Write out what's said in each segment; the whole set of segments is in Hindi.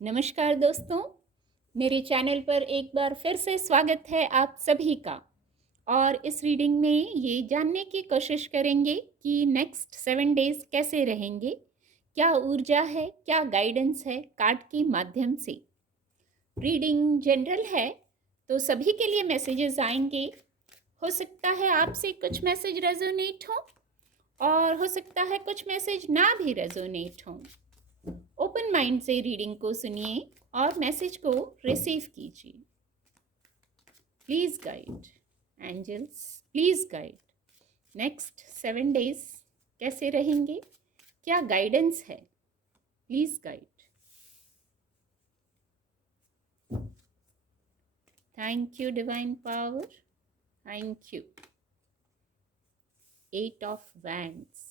नमस्कार दोस्तों, मेरे चैनल पर एक बार फिर से स्वागत है आप सभी का। और इस रीडिंग में ये जानने की कोशिश करेंगे कि नेक्स्ट 7 डेज कैसे रहेंगे, क्या ऊर्जा है, क्या गाइडेंस है कार्ड के माध्यम से। रीडिंग जनरल है तो सभी के लिए मैसेजेस आएंगे। हो सकता है आपसे कुछ मैसेज रेजोनेट हो और हो सकता है कुछ मैसेज ना भी रेजोनेट हो। ओपन माइंड से रीडिंग को सुनिए और मैसेज को रिसीव कीजिए। Please guide angels, please guide next 7 days कैसे रहेंगे, क्या गाइडेंस है, please guide. Thank you divine power, thank you. 8 of wands,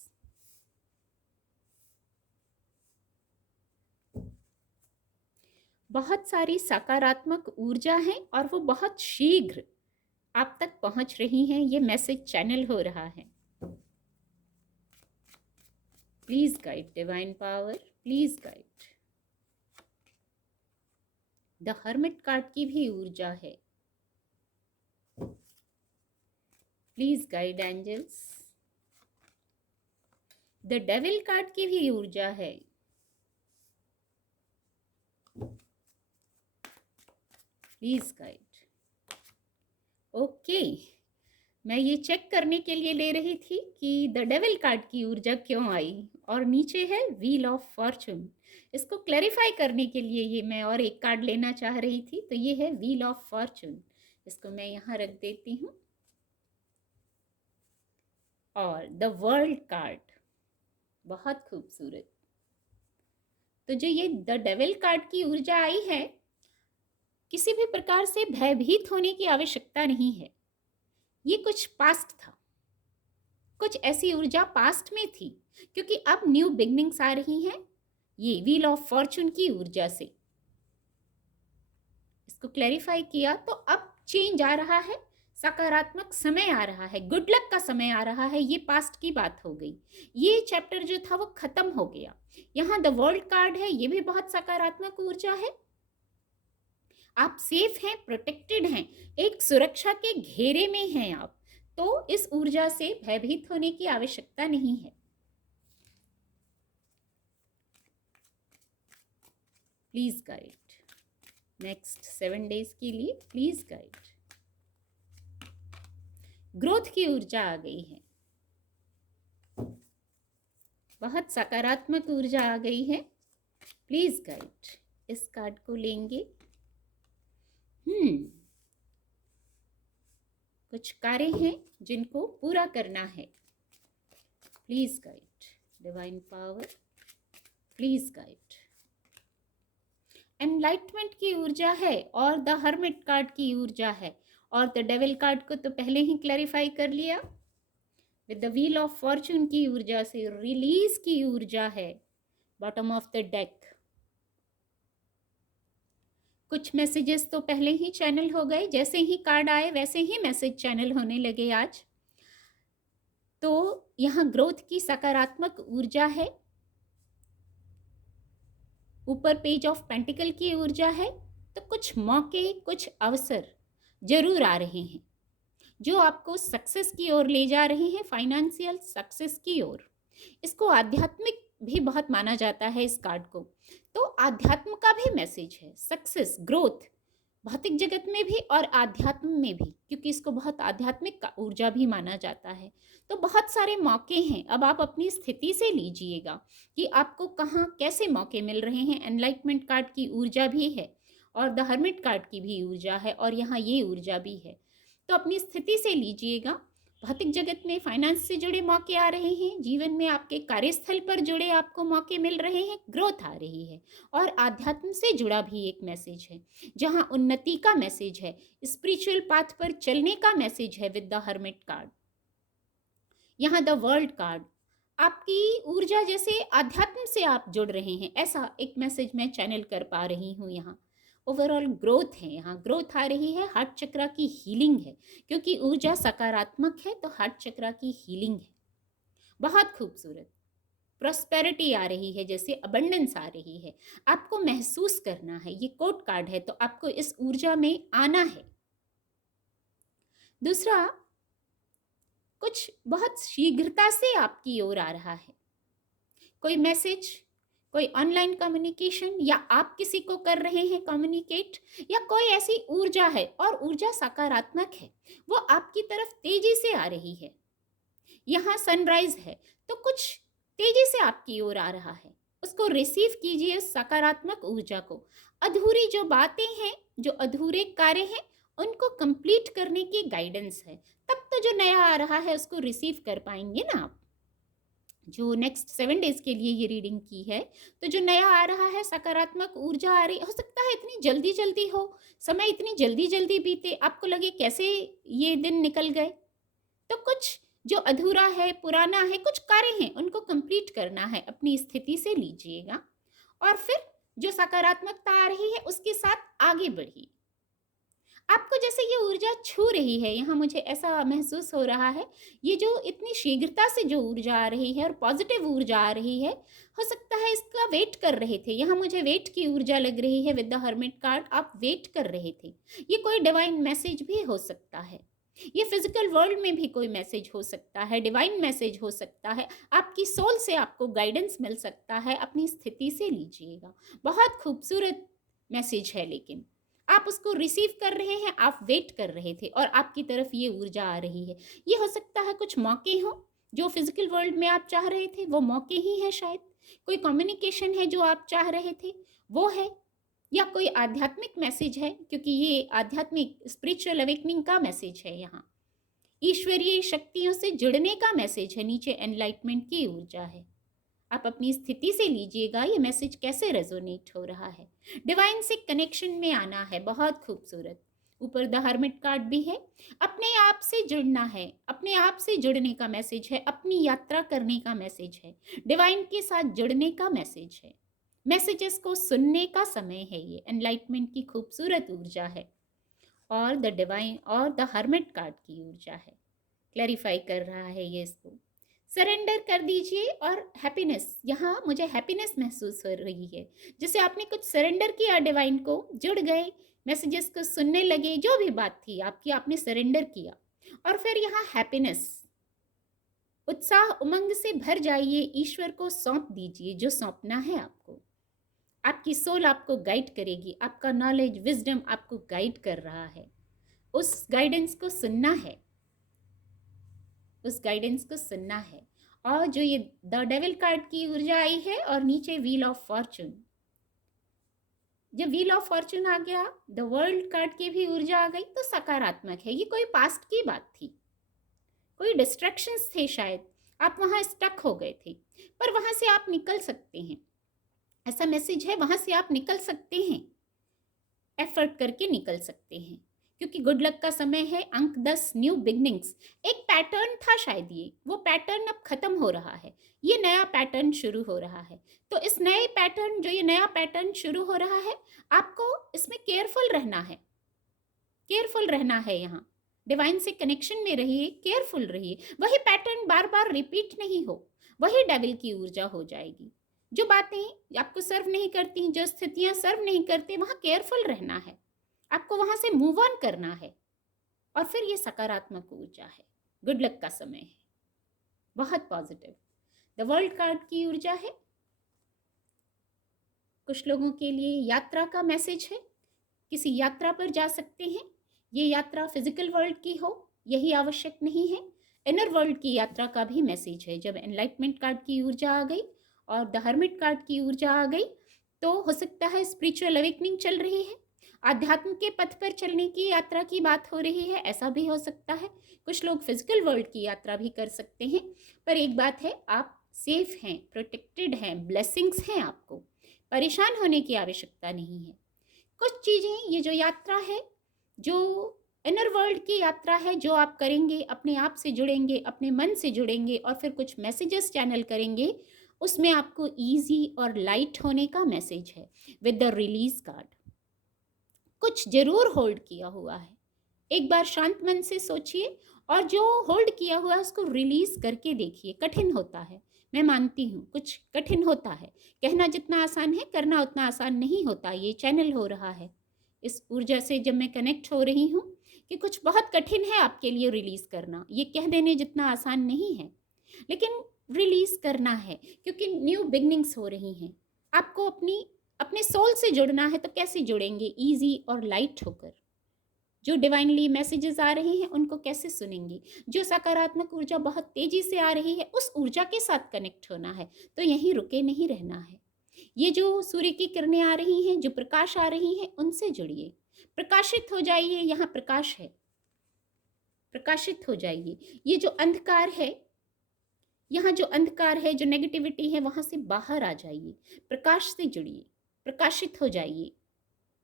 बहुत सारी सकारात्मक ऊर्जा है और वो बहुत शीघ्र आप तक पहुंच रही हैं। ये मैसेज चैनल हो रहा है। Please guide divine power, please guide. The hermit card की भी ऊर्जा है। Please guide angels. The devil card की भी ऊर्जा है। Please guide. ओके, मैं ये चेक करने के लिए ले रही थी कि द डेविल कार्ड की ऊर्जा क्यों आई और नीचे है व्हील ऑफ फॉर्चून। इसको क्लैरिफाई करने के लिए ये मैं और एक कार्ड लेना चाह रही थी, तो ये है व्हील ऑफ फॉर्चून। इसको मैं यहाँ रख देती हूँ। और द वर्ल्ड कार्ड बहुत खूबसूरत। तो जो ये द डेविल कार्ड की ऊर्जा आई है, किसी भी प्रकार से भयभीत होने की आवश्यकता नहीं है। ये कुछ पास्ट था, कुछ ऐसी ऊर्जा पास्ट में थी, क्योंकि अब न्यू बिगनिंग्स आ रही हैं ये व्हील ऑफ फॉर्चून की ऊर्जा से। इसको क्लैरिफाई किया तो अब चेंज आ रहा है, सकारात्मक समय आ रहा है, गुड लक का समय आ रहा है। ये पास्ट की बात हो गई, ये चैप्टर जो था वो खत्म हो गया। यहाँ द वर्ल्ड कार्ड है, ये भी बहुत सकारात्मक ऊर्जा है। आप सेफ हैं, प्रोटेक्टेड हैं, एक सुरक्षा के घेरे में हैं आप, तो इस ऊर्जा से भयभीत होने की आवश्यकता नहीं है। प्लीज गाइड नेक्स्ट 7 डेज के लिए, प्लीज गाइड। ग्रोथ की ऊर्जा आ गई है, बहुत सकारात्मक ऊर्जा आ गई है। प्लीज गाइड, इस कार्ड को लेंगे। कुछ कार्य हैं जिनको पूरा करना है। Please guide divine power, please guide. Enlightenment की ऊर्जा है और द हर्मिट कार्ड की ऊर्जा है, और द डेविल कार्ड को तो पहले ही क्लैरिफाई कर लिया। With the wheel of Fortune की ऊर्जा से रिलीज की ऊर्जा है। Bottom of the deck. कुछ मैसेजेस तो पहले ही चैनल हो गए, जैसे ही कार्ड आए वैसे ही मैसेज चैनल होने लगे आज। तो यहाँ ग्रोथ की सकारात्मक ऊर्जा है। ऊपर पेज ऑफ पेंटिकल की ऊर्जा है। तो कुछ मौके, कुछ अवसर जरूर आ रहे हैं जो आपको सक्सेस की ओर ले जा रहे हैं, फाइनेंशियल सक्सेस की ओर। इसको आध्यात्मिक भी बहुत माना जाता है इस कार्ड को, तो आध्यात्म का भी मैसेज है, सक्सेस, ग्रोथ, भौतिक जगत में भी और आध्यात्म में भी, क्योंकि इसको बहुत आध्यात्मिक का ऊर्जा भी माना जाता है। तो बहुत सारे मौके हैं, अब आप अपनी स्थिति से लीजिएगा कि आपको कहाँ कैसे मौके मिल रहे हैं। एनलाइटमेंट कार्ड की ऊर्जा भी है और द हर्मिट कार्ड की भी ऊर्जा है और यहाँ ये ऊर्जा भी है, तो अपनी स्थिति से लीजिएगा। भौतिक जगत में फाइनेंस से जुड़े मौके आ रहे हैं, जीवन में आपके कार्यस्थल पर जुड़े आपको मौके मिल रहे हैं, ग्रोथ आ रही है। और आध्यात्म से जुड़ा भी एक मैसेज है, जहां उन्नति का मैसेज है, स्पिरिचुअल पाथ पर चलने का मैसेज है विद द हर्मिट कार्ड। यहाँ द वर्ल्ड कार्ड, आपकी ऊर्जा जैसे आध्यात्म से आप जुड़ रहे हैं, ऐसा एक मैसेज मैं चैनल कर पा रही हूँ। यहाँ ओवरऑल ग्रोथ है, यहाँ ग्रोथ आ रही है, हार्ट चक्रा की हीलिंग है, क्योंकि ऊर्जा सकारात्मक है तो हार्ट चक्रा की हीलिंग है। बहुत खूबसूरत। प्रॉस्पेरिटी आ रही है, जैसे अबंडेंस आ रही है, आपको महसूस करना है। ये कोड कार्ड है, तो आपको इस ऊर्जा में आना है। दूसरा, कुछ बहुत शीघ्रता से आपकी ओर आ रहा है, कोई मैसेज, कोई ऑनलाइन कम्युनिकेशन, या आप किसी को कर रहे हैं कम्युनिकेट, या कोई ऐसी ऊर्जा है और ऊर्जा सकारात्मक है, वो आपकी तरफ तेजी से आ रही है। यहाँ सनराइज है, तो कुछ तेजी से आपकी ओर आ रहा है, उसको रिसीव कीजिए, उस सकारात्मक ऊर्जा को। अधूरी जो बातें हैं, जो अधूरे कार्य हैं, उनको कंप्लीट करने की गाइडेंस है। तब तो जो नया आ रहा है उसको रिसीव कर पाएंगे ना आप। जो नेक्स्ट 7 डेज के लिए ये रीडिंग की है, तो जो नया आ रहा है, सकारात्मक ऊर्जा आ रही, हो सकता है इतनी जल्दी जल्दी हो, समय इतनी जल्दी जल्दी बीते, आपको लगे कैसे ये दिन निकल गए। तो कुछ जो अधूरा है, पुराना है, कुछ कार्य हैं, उनको कंप्लीट करना है, अपनी स्थिति से लीजिएगा और फिर जो सकारात्मकता आ रही है उसके साथ आगे बढ़िए। आपको जैसे ये ऊर्जा छू रही है, यहाँ मुझे ऐसा महसूस हो रहा है, ये जो इतनी शीघ्रता से जो ऊर्जा आ रही है और पॉजिटिव ऊर्जा आ रही है, हो सकता है इसका वेट कर रहे थे। यहाँ मुझे वेट की ऊर्जा लग रही है विद द हर्मिट कार्ड, आप वेट कर रहे थे। ये कोई डिवाइन मैसेज भी हो सकता है, ये फिजिकल वर्ल्ड में भी कोई मैसेज हो सकता है, डिवाइन मैसेज हो सकता है, आपकी सोल से आपको गाइडेंस मिल सकता है, अपनी स्थिति से लीजिएगा। बहुत खूबसूरत मैसेज है, लेकिन आप उसको रिसीव कर रहे हैं, आप वेट कर रहे थे और आपकी तरफ ये ऊर्जा आ रही है। ये हो सकता है कुछ मौके हो जो फिजिकल वर्ल्ड में आप चाह रहे थे, वो मौके ही है शायद। कोई कम्युनिकेशन है जो आप चाह रहे थे, वो है, या कोई आध्यात्मिक मैसेज है, क्योंकि ये आध्यात्मिक स्पिरिचुअल अवेकनिंग का मैसेज है। यहाँ ईश्वरीय शक्तियों से जुड़ने का मैसेज है, नीचे एनलाइटमेंट की ऊर्जा है। आप अपनी स्थिति से लीजिएगा ये मैसेज कैसे रेजोनेट हो रहा है। डिवाइन से कनेक्शन में आना है, बहुत खूबसूरत। ऊपर द हर्मिट कार्ड भी है, अपने आप से जुड़ना है, अपने आप से जुड़ने का मैसेज है, अपनी यात्रा करने का मैसेज है, डिवाइन के साथ जुड़ने का मैसेज है। मैसेजेस को सुनने का समय है, ये एनलाइटमेंट की खूबसूरत ऊर्जा है और द डिवाइन और द हर्मिट कार्ड की ऊर्जा है। क्लैरिफाई कर रहा है ये इसको। सरेंडर कर दीजिए और हैप्पीनेस, यहाँ मुझे हैप्पीनेस महसूस हो रही है, जैसे आपने कुछ सरेंडर किया डिवाइन को, जुड़ गए, मैसेजेस को सुनने लगे, जो भी बात थी आपकी आपने सरेंडर किया, और फिर यहाँ हैप्पीनेस, उत्साह उमंग से भर जाइए, ईश्वर को सौंप दीजिए जो सौंपना है आपको। आपकी सोल आपको गाइड करेगी, आपका नॉलेज विजडम आपको गाइड कर रहा है, उस गाइडेंस को सुनना है, उस गाइडेंस को सुनना है। और जो ये द डेविल कार्ड की ऊर्जा आई है और नीचे व्हील ऑफ फॉर्चून, जब व्हील ऑफ फॉर्चून आ गया, द वर्ल्ड कार्ड की भी ऊर्जा आ गई, तो सकारात्मक है। ये कोई पास्ट की बात थी, कोई डिस्ट्रैक्शंस थे शायद, आप वहाँ स्टक हो गए थे, पर वहाँ से आप निकल सकते हैं। ऐसा मैसेज है, वहाँ से आप निकल सकते हैं, एफर्ट करके निकल सकते हैं, क्योंकि गुड लक का समय है। अंक 10, न्यू बिगनिंग्स। एक पैटर्न था शायद, ये वो पैटर्न अब खत्म हो रहा है, ये नया पैटर्न शुरू हो रहा है। तो इस नए पैटर्न, जो ये नया पैटर्न शुरू हो रहा है, आपको इसमें केयरफुल रहना है, केयरफुल रहना है। यहाँ डिवाइन से कनेक्शन में रहिए, केयरफुल रहिए, वही पैटर्न बार बार रिपीट नहीं हो, वही डेविल की ऊर्जा हो जाएगी। जो बातें आपको सर्व नहीं करती, जो स्थितियां सर्व नहीं करती, वहाँ केयरफुल रहना है, आपको वहां से मूव ऑन करना है। और फिर ये सकारात्मक ऊर्जा है, गुड लक का समय है, बहुत पॉजिटिव। द वर्ल्ड कार्ड की ऊर्जा है, कुछ लोगों के लिए यात्रा का मैसेज है, किसी यात्रा पर जा सकते हैं। ये यात्रा फिजिकल वर्ल्ड की हो यही आवश्यक नहीं है, इनर वर्ल्ड की यात्रा का भी मैसेज है। जब एनलाइटमेंट कार्ड की ऊर्जा आ गई और द हर्मिट कार्ड की ऊर्जा आ गई, तो हो सकता है स्पिरिचुअल अवेकनिंग चल रही है, आध्यात्म के पथ पर चलने की यात्रा की बात हो रही है, ऐसा भी हो सकता है। कुछ लोग फिजिकल वर्ल्ड की यात्रा भी कर सकते हैं, पर एक बात है, आप सेफ हैं, प्रोटेक्टेड हैं, ब्लेसिंग्स हैं, आपको परेशान होने की आवश्यकता नहीं है। कुछ चीज़ें, ये जो यात्रा है, जो इनर वर्ल्ड की यात्रा है, जो आप करेंगे, अपने आप से जुड़ेंगे, अपने मन से जुड़ेंगे और फिर कुछ मैसेजेस चैनल करेंगे, उसमें आपको इजी और लाइट होने का मैसेज है विद द रिलीज कार्ड। कुछ जरूर होल्ड किया हुआ है, एक बार शांत मन से सोचिए और जो होल्ड किया हुआ है उसको रिलीज करके देखिए। कठिन होता है, मैं मानती हूँ कुछ कठिन होता है, कहना जितना आसान है करना उतना आसान नहीं होता। ये चैनल हो रहा है इस ऊर्जा से जब मैं कनेक्ट हो रही हूँ कि कुछ बहुत कठिन है आपके लिए रिलीज करना, ये कह देने जितना आसान नहीं है, लेकिन रिलीज करना है क्योंकि न्यू बिगनिंग्स हो रही हैं। आपको अपने सोल से जुड़ना है, तो कैसे जुड़ेंगे? ईजी और लाइट होकर। जो डिवाइनली मैसेजेस आ रहे हैं उनको कैसे सुनेंगे? जो सकारात्मक ऊर्जा बहुत तेजी से आ रही है उस ऊर्जा के साथ कनेक्ट होना है, तो यहीं रुके नहीं रहना है। ये जो सूर्य की किरणें आ रही हैं, जो प्रकाश आ रही हैं, उनसे जुड़िए, प्रकाशित हो जाइए। यहाँ प्रकाश है, प्रकाशित हो जाइए। ये जो अंधकार है, यहाँ जो अंधकार है, जो नेगेटिविटी है, वहां से बाहर आ जाइए, प्रकाश से जुड़िए, प्रकाशित हो जाइए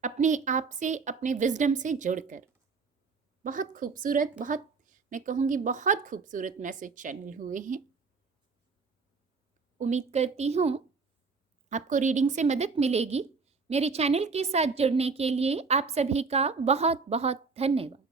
अपने आप से, अपने विजडम से जुड़कर। बहुत खूबसूरत, बहुत, मैं कहूँगी बहुत खूबसूरत मैसेज चैनल हुए हैं। उम्मीद करती हूँ आपको रीडिंग से मदद मिलेगी। मेरे चैनल के साथ जुड़ने के लिए आप सभी का बहुत बहुत धन्यवाद।